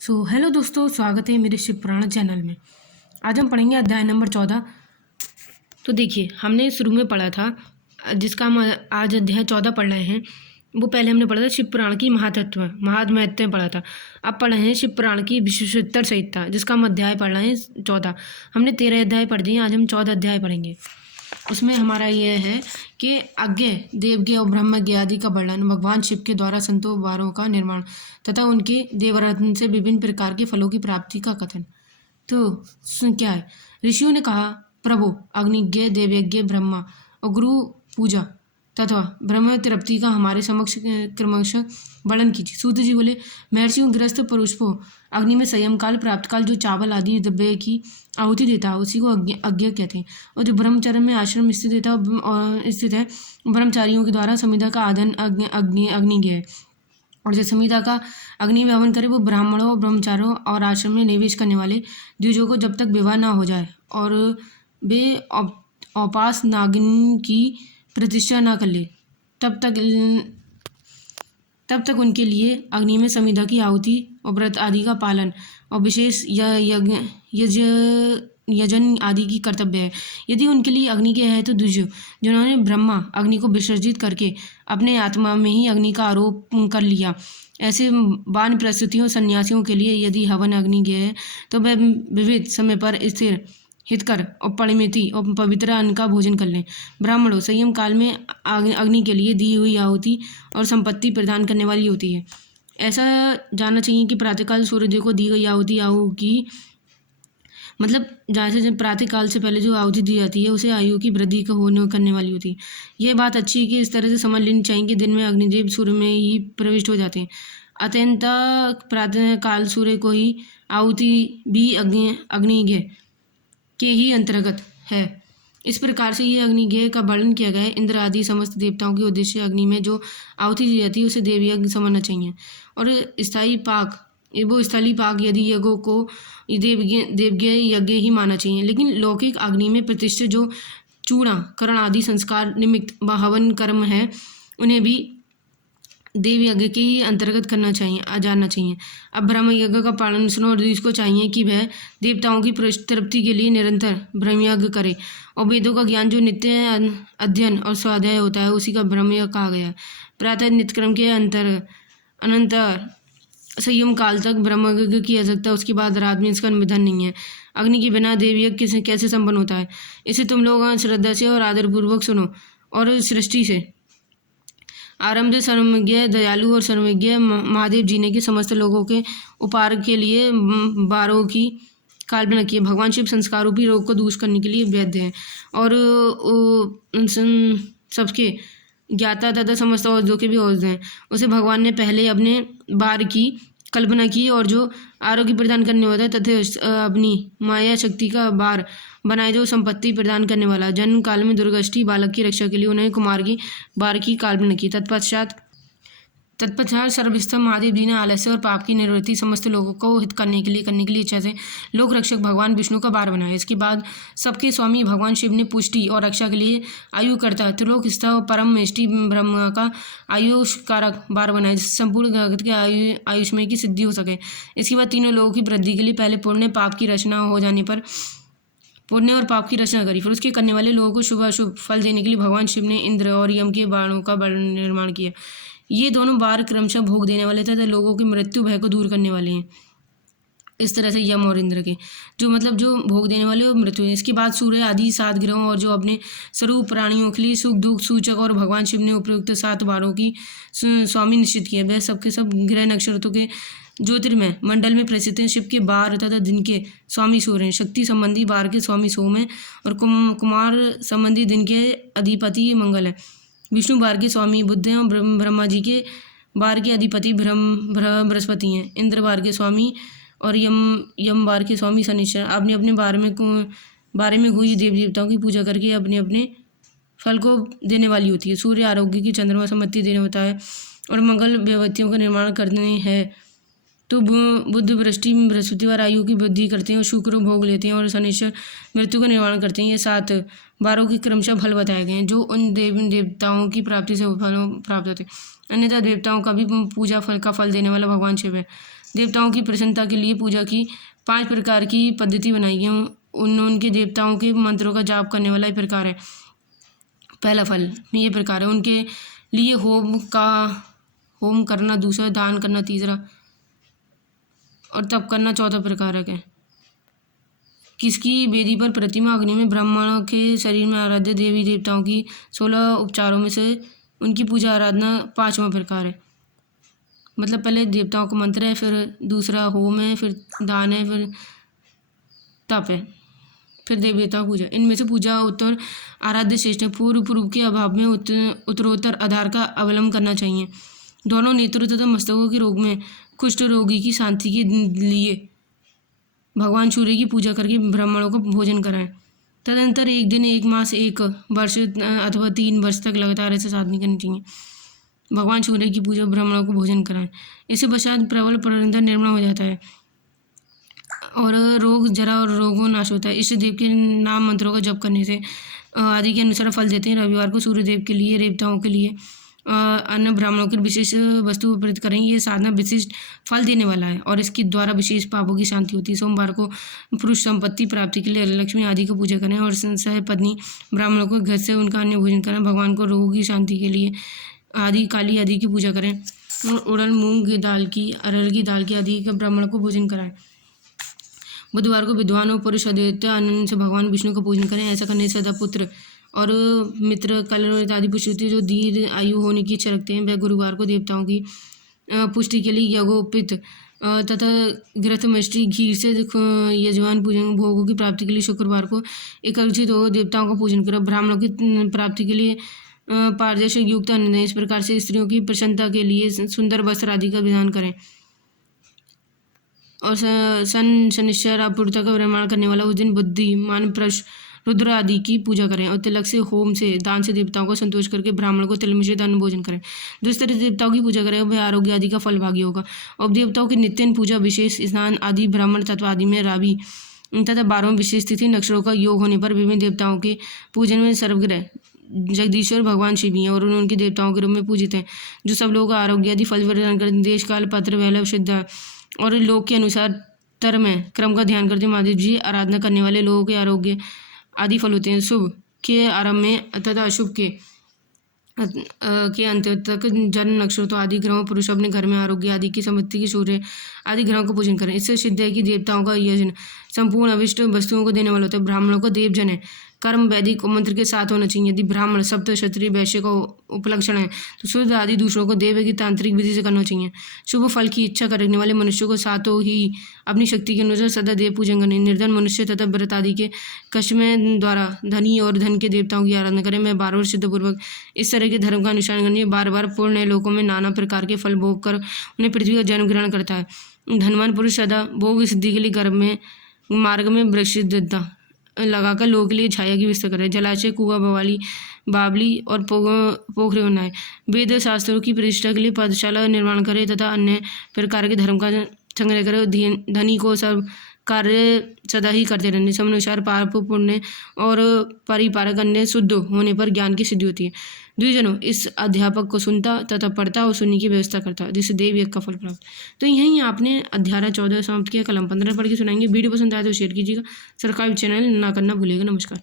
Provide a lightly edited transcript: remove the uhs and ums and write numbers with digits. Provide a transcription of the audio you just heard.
Hello दोस्तों, स्वागत है मेरे शिव पुराण चैनल में। आज हम पढ़ेंगे अध्याय नंबर 14। तो देखिए, हमने शुरू में पढ़ा था, जिसका हम आज अध्याय 14 पढ़ रहे हैं। वो पहले हमने पढ़ा था शिव पुराण की महात्म्य पढ़ा था। अब पढ़ रहे हैं शिव पुराण की विशेषोत्तर संहिता, जिसका हम अध्याय पढ़ रहे हैं 14। हमने 13 अध्याय पढ़ दिए, आज हम 14 अध्याय पढ़ेंगे। उसमें हमारा यह है कि अज्ञेय, देवज्ञ और ब्रह्मज्ञ आदि का वर्णन, भगवान शिव के द्वारा संतों वारों का निर्माण तथा उनके देवरत्न से विभिन्न प्रकार के फलों की प्राप्ति का कथन। तो क्या है? ऋषियों ने कहा, प्रभु, अग्निज्ञ, देवयज्ञ, ब्रह्मा और गुरु पूजा तथा ब्रह्म तृप्ति का हमारे समक्ष क्रमशः वर्णन कीजिए। सूत जी बोले, महर्षियों गृहस्थ पुरुष को अग्नि में संयम काल, प्राप्त काल, जो चावल आदि द्रव्य की आहुति देता है उसी को अज्ञ कहते हैं। और जो ब्रह्मचर्य में आश्रम स्थित है ब्रह्मचारियों के द्वारा संविदा का आदन अग्निज्ञ है। और जो संविदा का अग्नि में हवन करे वो ब्राह्मणों, ब्रह्मचारियों और आश्रम में निवेश करने वाले द्विजों को जब तक विवाह ना हो जाए और वे औपास नागिन की प्रतिष्ठा ना कर ले तब तक उनके लिए अग्नि में संविदा की आहुति और व्रत आदि का पालन और विशेष यजन आदि की कर्तव्य है। यदि उनके लिए अग्नि के है तो द्विज, जिन्होंने ब्रह्मा अग्नि को विसर्जित करके अपने आत्मा में ही अग्नि का आरोप कर लिया, ऐसे वान प्रस्तुतियों सन्यासियों के लिए यदि हवन अग्नि के है तो वह विविध समय पर स्थिर हितकर और परिमिति और पवित्र अन्न का भोजन कर लें। ब्राह्मणों, संयम काल में अग्नि के लिए दी हुई आहुति और संपत्ति प्रदान करने वाली होती है। ऐसा जानना चाहिए कि प्रातःकाल सूर्यदेव को दी गई आयु की मतलब जैसे प्रातःकाल से पहले जो आहुति दी जाती है उसे आयु की वृद्धि करने वाली होती है। ये बात अच्छी है कि इस तरह से समझ लेनी चाहिए कि दिन में अग्निदेव सूर्य में ही प्रविष्ट हो जाते हैं, अत्यंत प्रातःकाल सूर्य को ही आहुति भी अग्निज्ञ के ही अंतर्गत है। इस प्रकार से ये अग्निज्ञ का वर्णन किया गया है। इंद्र आदि समस्त देवताओं के उद्देश्य अग्नि में जो आहुति दी जाती है उसे देवयज्ञ समझना चाहिए। और स्थायी पाक, वो स्थली पाक यदि यज्ञों को देवज्ञ यज्ञ ही माना चाहिए। लेकिन लौकिक अग्नि में प्रतिष्ठित जो चूड़ा करण आदि संस्कार निमित्त व हवन कर्म है उन्हें भी देव यज्ञ के ही अंतर्गत जानना चाहिए। अब ब्रह्म यज्ञ का पालन सुनो और इसको चाहिए कि वह देवताओं की तृप्ति के लिए निरंतर ब्रह्म यज्ञ करे। और वेदों का ज्ञान जो नित्य अध्ययन और स्वाध्याय होता है उसी का ब्रह्म यज्ञ कहा गया है। प्रातः नित्यक्रम के अनंतर संयम काल तक ब्रह्म यज्ञ की आवश्यकता, उसके बाद रात में इसका विधान नहीं है। अग्नि के बिना देव यज्ञ कैसे संपन्न होता है, इसे तुम लोग श्रद्धा से और आदरपूर्वक सुनो। और सृष्टि से आरंभ सर्वज्ञ, दयालु और सर्वज्ञ महादेव जी ने कि समस्त लोगों के उपकार के लिए 12 की कल्पना की है। भगवान शिव संस्कार रूपी रोग को दूर करने के लिए वैद्य हैं और सबके ज्ञाता तथा समस्त औषधों के भी औषध हैं। उसे भगवान ने पहले अपने बार की कल्पना की और जो आरोग्य प्रदान करने वाला है तथा अपनी माया शक्ति का बार बनाए जो संपत्ति प्रदान करने वाला। जन्म काल में दुर्गष्टि बालक की रक्षा के लिए उन्होंने कुमार की बार की कल्पना की। तत्पश्चात सर्वस्थ महादेव जी ने आलस्य और पाप की निवृत्ति समस्त लोगों को हित करने के लिए इच्छा से लोक रक्षक भगवान विष्णु का बार बनाया। इसके बाद सबके स्वामी भगवान शिव ने पुष्टि और रक्षा के लिए आयु करता त्रिलोक स्थ परम इष्टि ब्रह्म का आयुष कारक बार बनाया, जिससे संपूर्ण जगत के आयुष्मय की सिद्धि हो सके। इसके बाद तीनों लोगों की वृद्धि के लिए पहले पुण्य और पाप की रचना करी, फिर उसके करने वाले लोगों को शुभ अशुभ फल देने के लिए भगवान शिव ने इंद्र और यम के बाणों का निर्माण किया। ये दोनों बार क्रमशः भोग देने वाले तथा लोगों की मृत्यु भय को दूर करने वाले हैं। इस तरह से यम और इंद्र के जो भोग देने वाले वो मृत्यु है। इसके बाद सूर्य आदि 7 ग्रहों और जो अपने स्वरूप प्राणियों के लिए सुख दुख सूचक और भगवान शिव ने उपयुक्त 7 बारों की स्वामी निश्चित किया। वह सबके सब ग्रह नक्षत्रों के ज्योतिर्मय मंडल में प्रसिद्ध हैं। शिव के बार तथा दिन के स्वामी सूर्य हैं। शक्ति संबंधी बार के स्वामी सोम हैं और कुमार संबंधी दिन के अधिपति मंगल है। विष्णु बार के स्वामी बुध हैं और ब्रह्मा जी के बार के अधिपति बृहस्पति हैं। इंद्र बार के स्वामी और यम बार के स्वामी शनिश्चर अपने अपने बारे में हुई देव देवताओं की पूजा करके अपने अपने फल को देने वाली होती है। सूर्य आरोग्य की, चंद्रमा सम्मति देने होता है और मंगल व्यवतियों का निर्माण करने हैं। तो बुध बृहस्पतिवार आयु की वृद्धि करते हैं और शुक्र भोग लेते हैं और शनिश्चर मृत्यु का निर्माण करते हैं। ये 7 बारों के क्रमशः फल बताए गए हैं जो उन देवताओं की प्राप्ति से फल प्राप्त होते हैं। अन्यथा देवताओं का भी पूजा फल का फल देने वाला भगवान शिव है। देवताओं की प्रसन्नता के लिए पूजा की 5 प्रकार की पद्धति बनाई गई। उनके देवताओं के मंत्रों का जाप करने वाला ये प्रकार है। पहला फल ये प्रकार है, उनके लिए होम करना, दूसरा दान करना, तीसरा और तप करना, चौथा प्रकार है। किसकी वेदी पर प्रतिमा अग्नि में ब्राह्मणों के शरीर में आराध्य देवी देवताओं की 16 उपचारों में से उनकी पूजा आराधना 5वां प्रकार है। मतलब पहले देवताओं का मंत्र है, फिर दूसरा होम है, फिर दान है, फिर तप है, फिर देवी देवता पूजा। इनमें से पूजा उत्तर आराध्य श्रेष्ठ है। पूर्व के अभाव में उत्तरोत्तर आधार का अवलंबन करना चाहिए। दोनों नेत्रों तथा मस्तकों के रोग में कुष्ठ रोगी की शांति के लिए भगवान सूर्य की पूजा करके ब्राह्मणों को भोजन कराएं। तदनंतर 1 दिन, 1 मास, 1 वर्ष अथवा 3 वर्ष तक लगातार ऐसे साधना करनी चाहिए। भगवान सूर्य की पूजा, ब्राह्मणों को भोजन कराएं। इससे पश्चात प्रबल प्रबंधन निर्मल हो जाता है और रोग, जरा और रोगों नाश होता है। इष्ट देव के नाम मंत्रों का जप करने से आदि के अनुसार फल देते हैं। रविवार को सूर्य देव के लिए, देवताओं के लिए अन्य ब्राह्मणों की विशेष वस्तु अर्पित करें। ये साधना विशिष्ट फल देने वाला है और इसके द्वारा विशेष पापों की शांति होती है। सोमवार को पुरुष संपत्ति प्राप्ति के लिए लक्ष्मी आदि की पूजा करें और सह पत्नी ब्राह्मणों को घर से उनका अन्य भोजन करें। भगवान को रोगों की शांति के लिए आदि, काली आदि की पूजा करें। उड़द, मूंग की दाल की, अरहर की दाल की आदि के ब्राह्मणों को भोजन कराएं। बुधवार को विद्वान और पुरुष आदित्य आनंद से भगवान विष्णु का पूजन करें। ऐसा करने से सदा पुत्र और मित्र, कलर इत्यादि पुष्टि जो दीर्घ आयु होने की इच्छा रखते हैं, वह गुरुवार को देवताओं की पुष्टि के लिए यज्ञोपित तथा घृतमिष्टि घी से यजमान पूजन भोगों की प्राप्ति के लिए शुक्रवार को एकादशी हो देवताओं का पूजन करें। ब्राह्मणों की प्राप्ति के लिए पारदर्शक युक्त अन्न दें। इस प्रकार से स्त्रियों की प्रसन्नता के लिए सुंदर वस्त्र आदि का विधान करें और शनिश्चर पूर्णता का निर्माण करने वाला उस दिन बुद्धि, मान, प्रश, रुद्र आदि की पूजा करें और तिलक से, होम से, दान से देवताओं को संतोष करके ब्राह्मण को तिल मिश्रित अन्न भोजन करें। जिस तरह से देवताओं की पूजा करें वह आरोग्य आदि का फल भागी होगा। और देवताओं की नित्य पूजा, विशेष स्नान आदि ब्राह्मण तत्व आदि में रावि तथा 12 विशेष तिथि नक्षत्रों का योग होने पर विभिन्न देवताओं के पूजन में सर्वग्रह जगदीश्वर भगवान शिव हैं और उनके देवताओं के रूप में पूजित हैं, जो सब लोग आरोग्य आदि फल प्रदान करते। देश काल, पत्र, वैलव, सिद्ध और लोक के अनुसार तरम क्रम का ध्यान करते। महादेव जी आराधना करने वाले लोगों के आरोग्य आदि फल होते हैं। शुभ के आरंभ में तथा अशुभ के अंत तक जन्म नक्षत्रों आदि ग्रहों पुरुष अपने घर में आरोग्य आदि की संपत्ति की सूर्य आदि ग्रहों को पूजन करें। इससे सिद्ध है कि देवताओं का यजन संपूर्ण अविष्ट वस्तुओं को देने वाला होता है। ब्राह्मणों को देवजन है, कर्म वैदिक मंत्र के साथ होना चाहिए। यदि ब्राह्मण, सप्त, क्षत्रिय, वैश्य का उपलक्षण है तो शुद्ध आदि दूसरों को देव की तांत्रिक विधि से करना चाहिए। शुभ फल की इच्छा करने वाले मनुष्यों को सातों ही अपनी शक्ति के अनुसार सदा देव पूजन करने। निर्धन मनुष्य तथा व्रत आदि के कष्ट में द्वारा धनी और धन के देवताओं की आराधना करें। मैं 12 वर्ष सिद्धपूर्वक इस तरह के धर्म का अनुसरण करनी। बार बार पूर्ण लोकों में नाना प्रकार के फल भोग कर उन्हें पृथ्वी का जन्म ग्रहण करता है। धनवान पुरुष सदा भोग सिद्धि के लिए गर्भ में मार्ग में वृक्षिता लगाकर लोगों के लिए छाया की व्यवस्था करें। जलाशय, कुआं, बवाली, बावली और पोखरे बनाए। वेद शास्त्रों की प्रतिष्ठा के लिए पदशाला निर्माण करें तथा अन्य प्रकार के धर्म का संग्रह करें। धनी को सब कार्य सदा ही करते रहने। समनुसार पाप, पुण्य और परिपारक अन्य शुद्ध होने पर ज्ञान की सिद्धि होती है। द्विजनों, इस अध्यापक को सुनता तथा पढ़ता और सुनने की व्यवस्था करता, जिससे देव यज्ञ का फल प्राप्त। तो यहीं आपने अध्याय 14 समाप्त किया। कलम 15 पढ़ के सुनाएंगे। वीडियो पसंद आया तो शेयर कीजिएगा। सब्सक्राइब चैनल ना करना भूलिएगा। नमस्कार।